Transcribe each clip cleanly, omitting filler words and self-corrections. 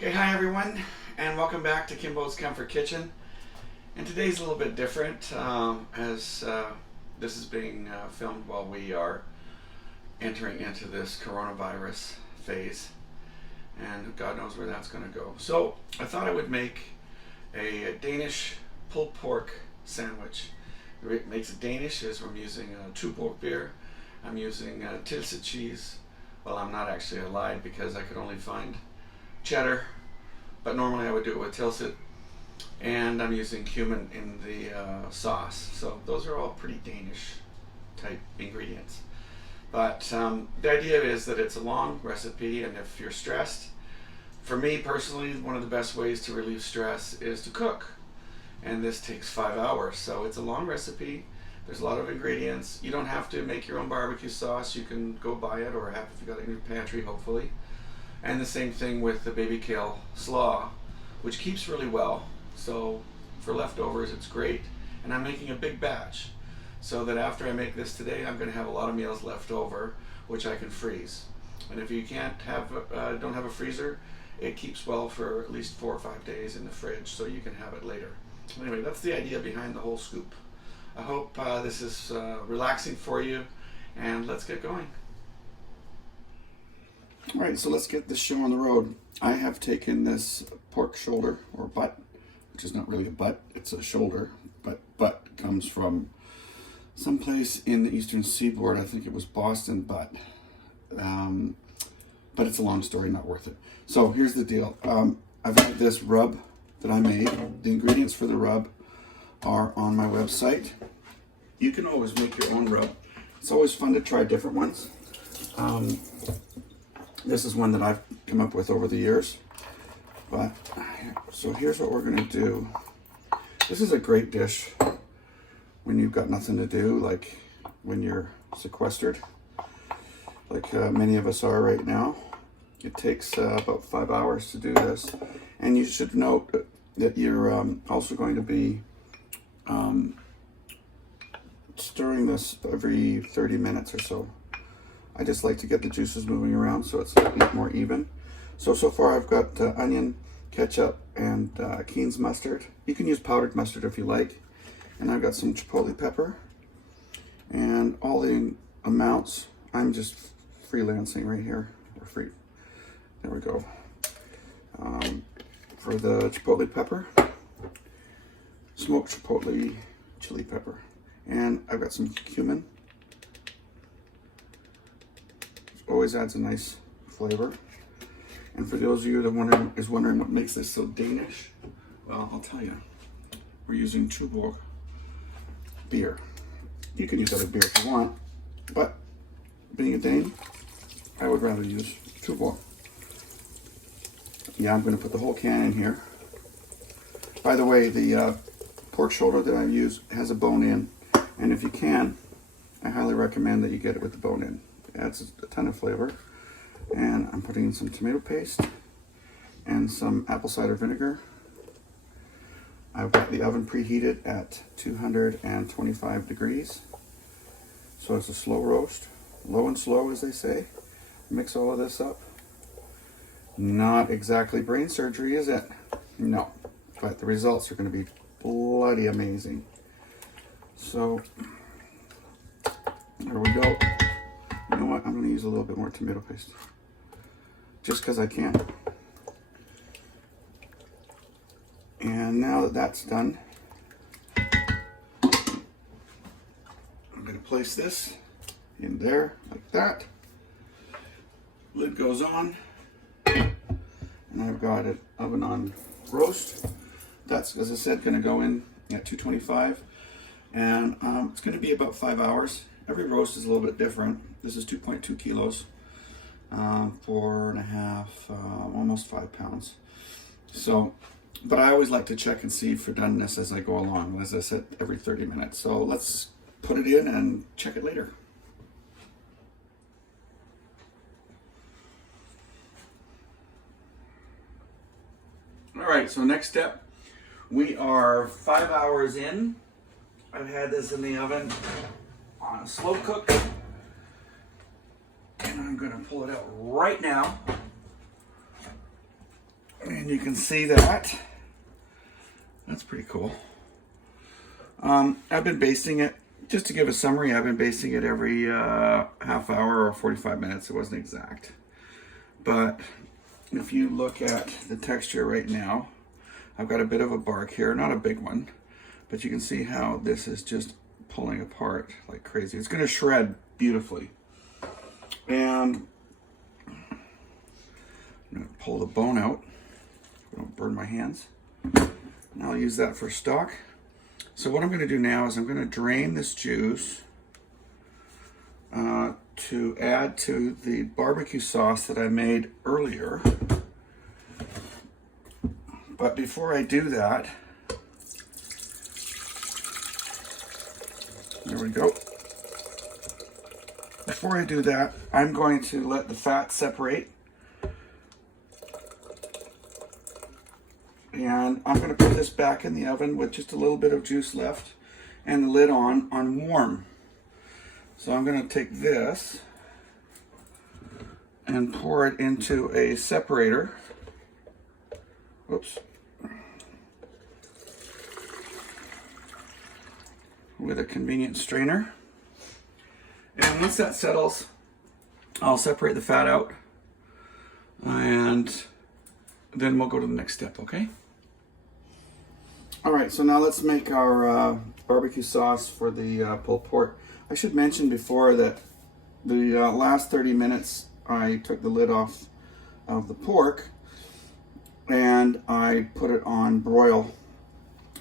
Okay, hi everyone, and welcome back to Kimbo's Comfort Kitchen. And today's a little bit different as this is being filmed while we are entering into this coronavirus phase, and God knows where that's going to go. So I thought I would make a Danish pulled pork sandwich. What makes it Danish is I'm using Tuborg beer, I'm using Tilsit cheese. Well, I'm not actually alive because I could only find cheddar, but normally I would do it with Tilsit, and I'm using cumin in the sauce. So those are all pretty Danish type ingredients. But the idea is that it's a long recipe, and if you're stressed, for me personally, one of the best ways to relieve stress is to cook. And this takes 5 hours, so it's a long recipe. There's a lot of ingredients. You don't have to make your own barbecue sauce. You can go buy it or have if you got it in your pantry, hopefully. And the same thing with the baby kale slaw, which keeps really well. So for leftovers, it's great. And I'm making a big batch, so that after I make this today, I'm going to have a lot of meals left over, which I can freeze. And if you can't have, don't have a freezer, it keeps well for at least 4 or 5 days in the fridge, so you can have it later. Anyway, that's the idea behind the whole scoop. I hope this is relaxing for you, and let's get going. All right, so let's get this show on the road. I have taken this pork shoulder, or butt, which is not really a butt, it's a shoulder, but butt comes from someplace in the eastern seaboard. I think it was Boston butt. But it's a long story, not worth it. So here's the deal. I've got this rub that I made. The ingredients for the rub are on my website. You can always make your own rub. It's always fun to try different ones. This is one that I've come up with over the years. But so here's what we're gonna do. This is a great dish when you've got nothing to do, like when you're sequestered, like many of us are right now. It takes about 5 hours to do this. And you should note that you're also going to be stirring this every 30 minutes or so. I just like to get the juices moving around so it's a bit more even. So far I've got onion, ketchup, and Keen's mustard. You can use powdered mustard if you like. And I've got some chipotle pepper. And all the amounts, I'm just freelancing right here. There we go. For the chipotle pepper, smoked chipotle chili pepper. And I've got some cumin. Always adds a nice flavor. And for those of you that wondering what makes this so Danish, well, I'll tell you. We're using Tuborg beer. You can use other beer if you want, but being a Dane, I would rather use Tuborg. Yeah, I'm going to put the whole can in here. By the way, the pork shoulder that I use has a bone in, and if you can, I highly recommend that you get it with the bone in. It adds a ton of flavor. And I'm putting in some tomato paste and some apple cider vinegar. I've got the oven preheated at 225 degrees. So it's a slow roast, low and slow as they say. Mix all of this up. Not exactly brain surgery, is it? No, but the results are going to be bloody amazing. So there we go. You know what? I'm going to use a little bit more tomato paste, just because I can. And now that that's done, I'm going to place this in there like that. Lid goes on, and I've got it oven on roast. That's, as I said, going to go in at 225, and it's going to be about 5 hours. Every roast is a little bit different. This is 2.2 kilos, 4.5, almost 5 pounds. So, but I always like to check and see for doneness as I go along. As I said, every 30 minutes. So let's put it in and check it later. All right, so next step, we are 5 hours in. I've had this in the oven on a slow cook, and I'm going to pull it out right now. And you can see that. That's pretty cool. I've been basting it, just to give a summary, I've been basting it every half hour or 45 minutes. It wasn't exact. But if you look at the texture right now, I've got a bit of a bark here, not a big one, but you can see how this is just pulling apart like crazy. It's going to shred beautifully. And I'm going to pull the bone out. Don't burn my hands. And I'll use that for stock. So what I'm going to do now is I'm going to drain this juice to add to the barbecue sauce that I made earlier. But before I do that, there we go. Before I do that, I'm going to let the fat separate. And I'm going to put this back in the oven with just a little bit of juice left and the lid on warm. So I'm going to take this and pour it into a separator. Whoops. With a convenient strainer. And once that settles, I'll separate the fat out and then we'll go to the next step, okay? All right, so now let's make our barbecue sauce for the pulled pork. I should mention before that the last 30 minutes I took the lid off of the pork and I put it on broil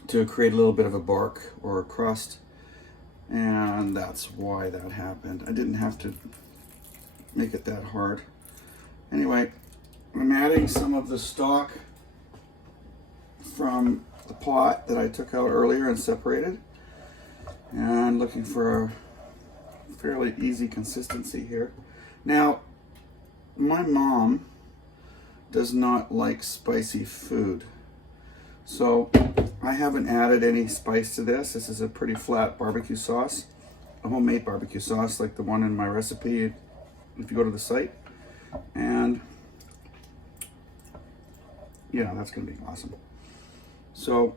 to create a little bit of a bark or a crust, and that's why that happened. I didn't have to make it that hard. Anyway, I'm adding some of the stock from the pot that I took out earlier and separated, and looking for a fairly easy consistency here. Now, my mom does not like spicy food, so I haven't added any spice to this. This is a pretty flat barbecue sauce, a homemade barbecue sauce like the one in my recipe if you go to the site. And yeah, that's going to be awesome. So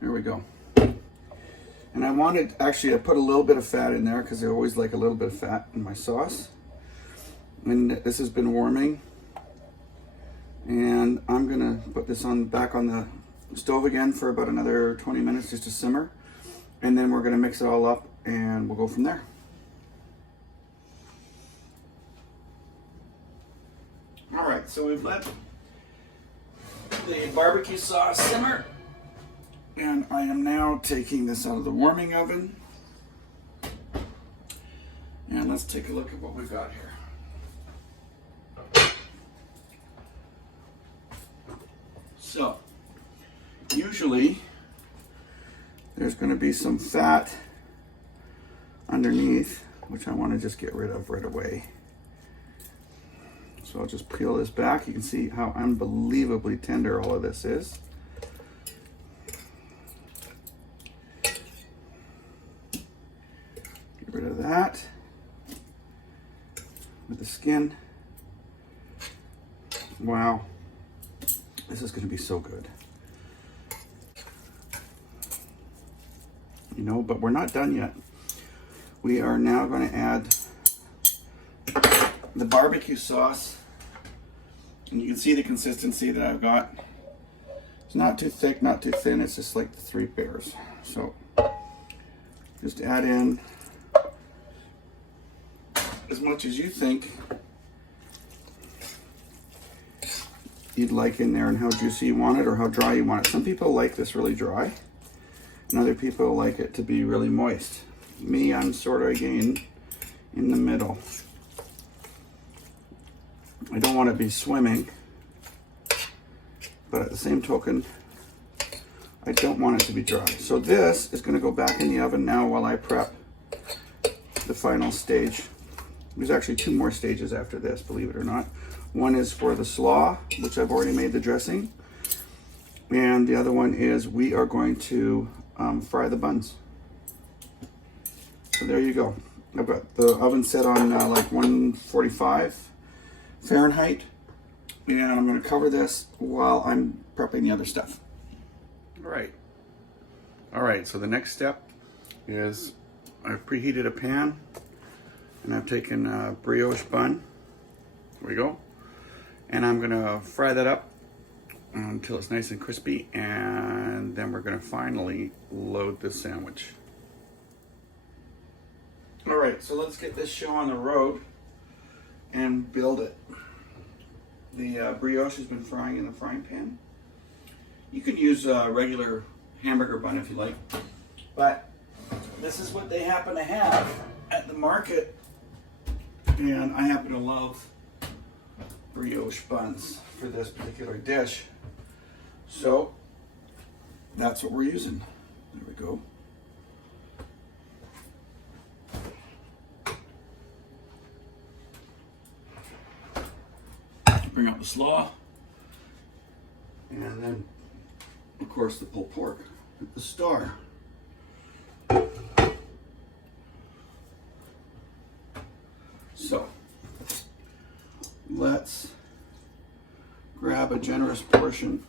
there we go. And I put a little bit of fat in there because I always like a little bit of fat in my sauce. And this has been warming. And I'm gonna put this back on the stove again for about another 20 minutes just to simmer. And then we're gonna mix it all up and we'll go from there. All right, so we've let the barbecue sauce simmer. And I am now taking this out of the warming oven. And let's take a look at what we've got here. So, usually there's going to be some fat underneath, which I want to just get rid of right away. So I'll just peel this back. You can see how unbelievably tender all of this is. Get rid of that with the skin. Wow, this is going to be so good. You know, but we're not done yet. We are now going to add the barbecue sauce, and you can see the consistency that I've got. It's not too thick, not too thin. It's just like the Three Bears. So just add in as much as you think you'd like in there and how juicy you want it or how dry you want it. Some people like this really dry, and other people like it to be really moist. Me, I'm sort of again in the middle. I don't want to be swimming, but at the same token, I don't want it to be dry. So this is going to go back in the oven now while I prep the final stage. There's actually two more stages after this, believe it or not. One is for the slaw, which I've already made the dressing. And the other one is we are going to fry the buns. So there you go. I've got the oven set on like 145 Fahrenheit, and I'm going to cover this while I'm prepping the other stuff. All right, so the next step is I've preheated a pan, and I've taken a brioche bun. There we go. And I'm going to fry that up until it's nice and crispy, and then we're going to finally load this sandwich. All right, so let's get this show on the road and build it. The brioche has been frying in the frying pan. You can use a regular hamburger bun if you like, but this is what they happen to have at the market, and I happen to love brioche buns for this particular dish. So that's what we're using. There we go. Bring up the slaw, and then of course the pulled pork, the star. So let's grab a generous portion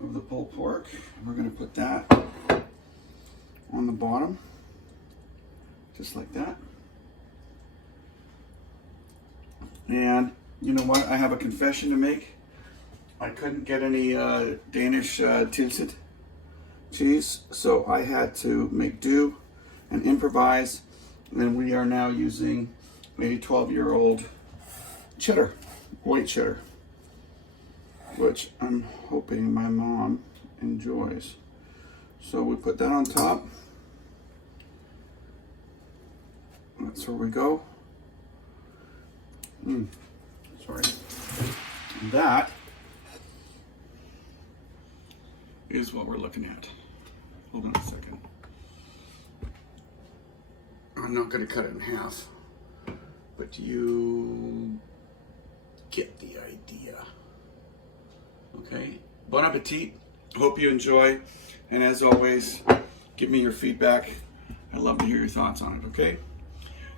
of the pulled pork. We're going to put that on the bottom, just like that. And you know what? I have a confession to make. I couldn't get any Danish tilted cheese, so I had to make do and improvise. And we are now using a 12-year-old cheddar, white cheddar, which I'm hoping my mom enjoys. So we put that on top. That's where we go. Sorry. And that is what we're looking at. Hold on a second. I'm not going to cut it in half, but you get the idea. Okay, bon appetit. Hope you enjoy, and as always, give me your feedback. I'd love to hear your thoughts on it, okay?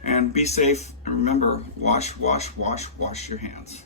And be safe, and remember, wash your hands.